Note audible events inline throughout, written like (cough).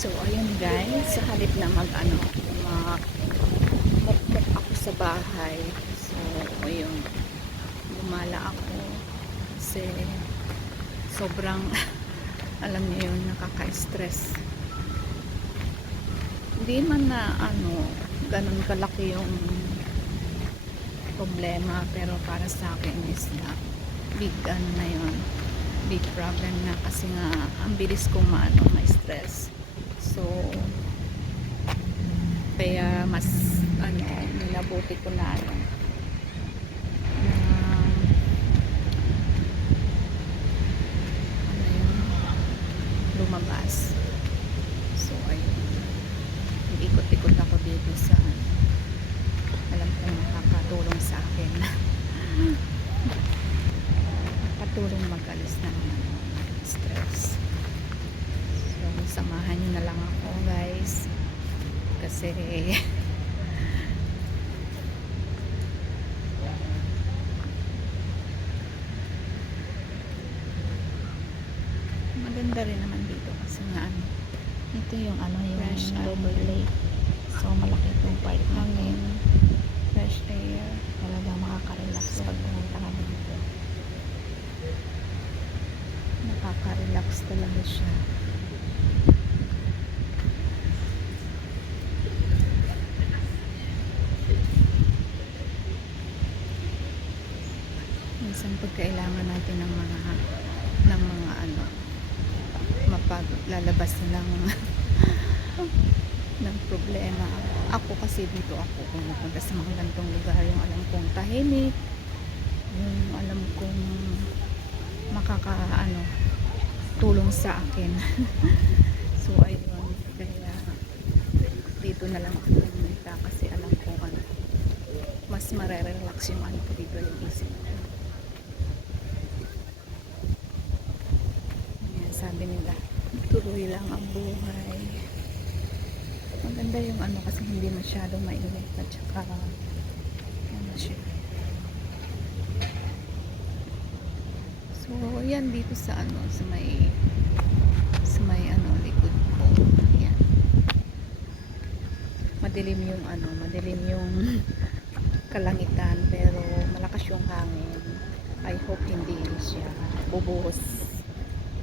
So, ayun guys, sa halip na mag, ano, mag, mukmuk ako sa bahay. So, ayun, gumala ako kasi sobrang, (laughs) alam niyo yun, nakaka-stress. Hindi man na, ano, ganun kalaki yung problema, pero para sa akin is na big, ano na yun, big problem na kasi nga ang bilis kong maano, ma-stress. So, kaya mas ano, nilabuti ko na ano, na ano lumabas. So, ayun. Ikot-ikot ako dito sa alam kong makakatulong sa akin. (laughs) Patulong mag-alis ng ano, stress. So, samahan nyo na lang ako guys. Kasi (laughs) maganda rin naman dito kasi nga ano, ito yung ano yung Fresh double lake. So, malaki itong park Hangin. natin. Fresh air. Talaga makaka-relax pag pumunta ka dito. Nakaka-relax talaga siya. Minsan pag kailangan natin ng mga ng mga ano mapaglalabas ng (laughs) ng problema. Ako kasi dito ako pumupunta sa mga gantong lugar. Yung alam kong tahimik yung alam kong makaka ano tulong sa akin. (laughs) So ayun. Kaya dito na lang ako pumunta kasi alam ko ano mas marerelax yung ano ko dito yung isip ko. Sabi nila tuloy lang ang buhay maganda yung ano kasi hindi masyadong mainit at saka ano siya So, yan dito sa ano, sa may sa may ano, likod ko. Yan. Madilim yung ano, madilim yung (laughs) kalangitan pero malakas yung hangin. I hope hindi siya bubuhos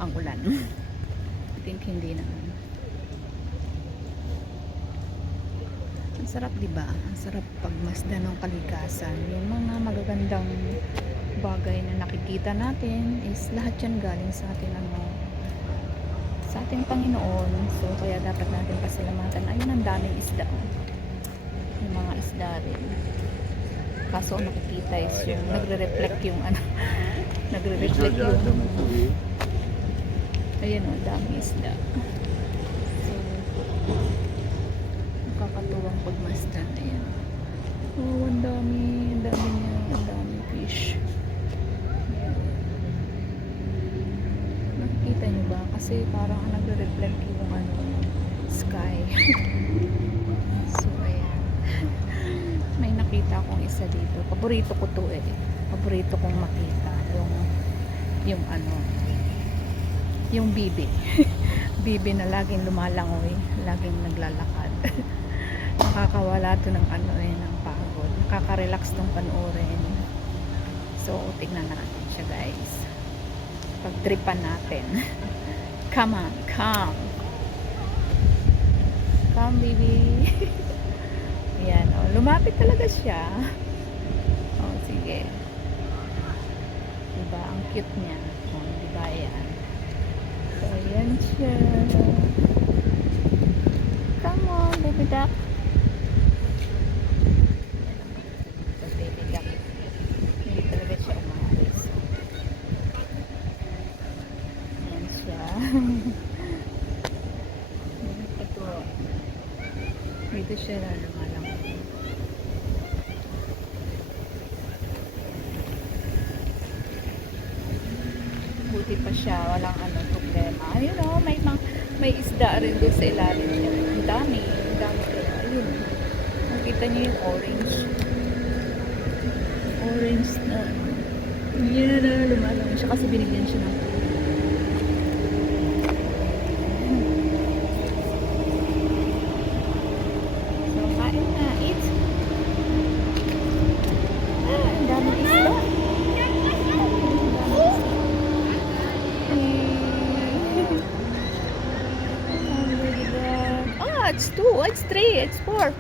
ang ulan. (laughs) I think hindi naman. Ang sarap 'di ba? Ang sarap pagmasdan ng kalikasan. Yung mga magagandang bagay na nakikita natin is lahat yan galing sa ating ano sa ating Panginoon so kaya dapat natin pasalamatan ayun ang daming isda oh. yung mga isda rin kaso nakikita is yung nagre-reflect yung ano (laughs) nagre-reflect yung ayun oh, ang daming isda so nakakatuwang pagmasdan ayan oh ang dami ang dami niya ang dami fish Nakikita niyo ba? Kasi parang nagre-reflect yung ano, sky. (laughs) so, ayan. (laughs) May nakita akong isa dito. Paborito ko to eh. Paborito kong makita. Yung, yung ano, yung bibi. (laughs) bibi na laging lumalangoy. Laging naglalakad. Nakakawala to ng ano eh, ng pagod. Nakaka-relax tong panoorin. So, tignan natin siya guys pagtripan natin. (laughs) Come on, come. Come, baby. (laughs) Yan, oh. Lumapit talaga siya. Oh, sige. Diba? Ang cute niya. Oh, diba yan? So, yan siya. Come on, baby duck. Yan, baby duck. Hindi talaga siya umalis. Ayan siya. Ito. Dito siya na lumalang. Buti pa siya, walang ano problema. Ayun o, may, mga, may isda rin doon sa ilalim niya. Ang dami, ang dami. Ayun. Nakita niyo yung orange. Orange na. Yan na, lumalang siya kasi binigyan siya ng explore.